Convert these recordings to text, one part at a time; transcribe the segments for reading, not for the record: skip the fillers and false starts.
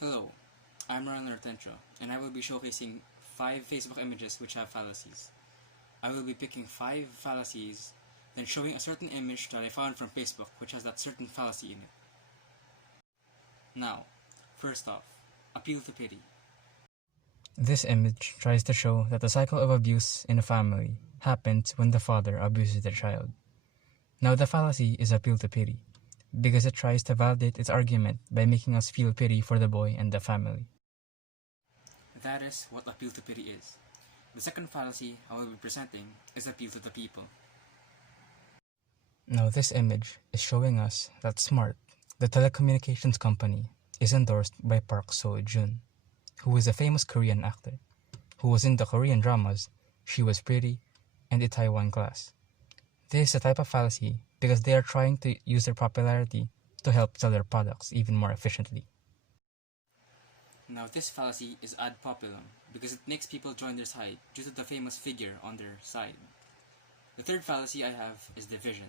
Hello, I'm Ron Nortencho, and I will be showcasing 5 Facebook images which have fallacies. I will be picking 5 fallacies, then showing a certain image that I found from Facebook which has that certain fallacy in it. Now, first off, appeal to pity. This image tries to show that the cycle of abuse in a family happens when the father abuses the child. Now the fallacy is appeal to pity, because it tries to validate its argument by making us feel pity for the boy and the family. That is what appeal to pity is. The second fallacy I will be presenting is appeal to the people. Now this image is showing us that Smart, the telecommunications company, is endorsed by Park Seo-joon, who is a famous Korean actor, who was in the Korean dramas She Was Pretty and Itaewon Class. This is a type of fallacy because they are trying to use their popularity to help sell their products even more efficiently. Now this fallacy is ad populum because it makes people join their side due to the famous figure on their side. The third fallacy I have is division.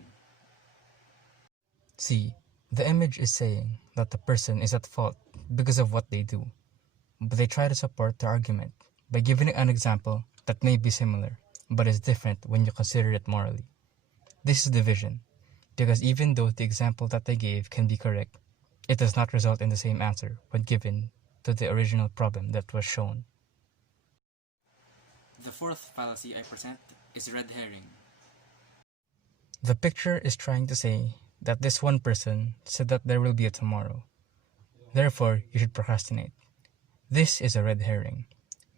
See, the image is saying that the person is at fault because of what they do, but they try to support the argument by giving an example that may be similar, but is different when you consider it morally. This is division, because even though the example that they gave can be correct, it does not result in the same answer when given to the original problem that was shown. The fourth fallacy I present is red herring. The picture is trying to say that this one person said that there will be a tomorrow. Therefore, you should procrastinate. This is a red herring,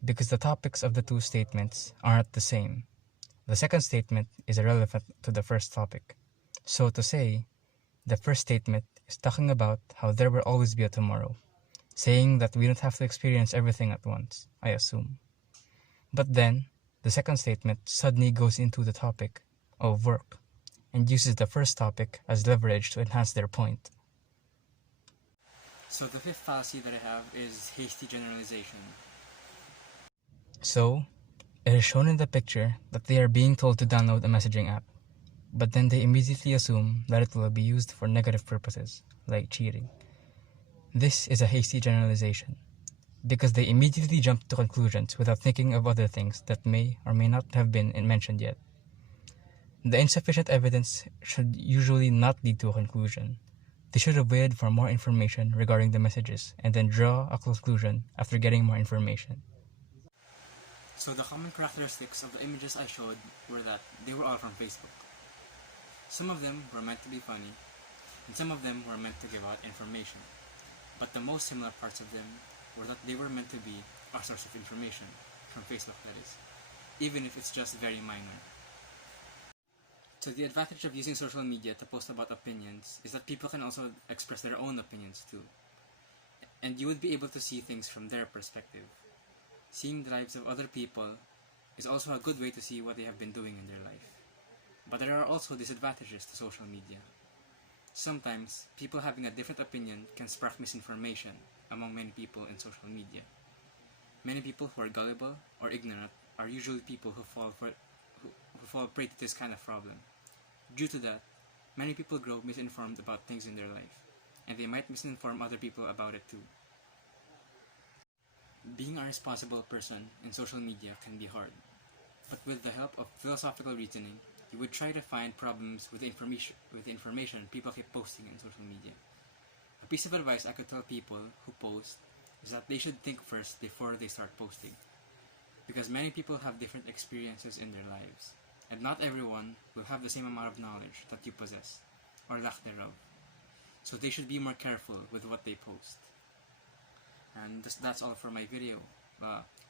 because the topics of the two statements aren't the same. The second statement is irrelevant to the first topic. So to say, the first statement is talking about how there will always be a tomorrow, saying that we don't have to experience everything at once, I assume. But then, the second statement suddenly goes into the topic of work, and uses the first topic as leverage to enhance their point. So the fifth fallacy that I have is hasty generalization. So, it is shown in the picture that they are being told to download a messaging app, but then they immediately assume that it will be used for negative purposes, like cheating. This is a hasty generalization, because they immediately jump to conclusions without thinking of other things that may or may not have been mentioned yet. The insufficient evidence should usually not lead to a conclusion. They should have waited for more information regarding the messages and then draw a conclusion after getting more information. So the common characteristics of the images I showed were that they were all from Facebook. Some of them were meant to be funny, and some of them were meant to give out information. But the most similar parts of them were that they were meant to be a source of information, from Facebook that is, even if it's just very minor. So the advantage of using social media to post about opinions is that people can also express their own opinions too. And you would be able to see things from their perspective. Seeing the lives of other people is also a good way to see what they have been doing in their life. But there are also disadvantages to social media. Sometimes, people having a different opinion can spark misinformation among many people in social media. Many people who are gullible or ignorant are usually people who fall prey to this kind of problem. Due to that, many people grow misinformed about things in their life, and they might misinform other people about it too. Being a responsible person in social media can be hard, but with the help of philosophical reasoning, you would try to find problems with the information people keep posting in social media. A piece of advice I could tell people who post is that they should think first before they start posting, because many people have different experiences in their lives, and not everyone will have the same amount of knowledge that you possess, or lack thereof. So they should be more careful with what they post. And that's all for my video.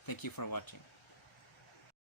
Thank you for watching.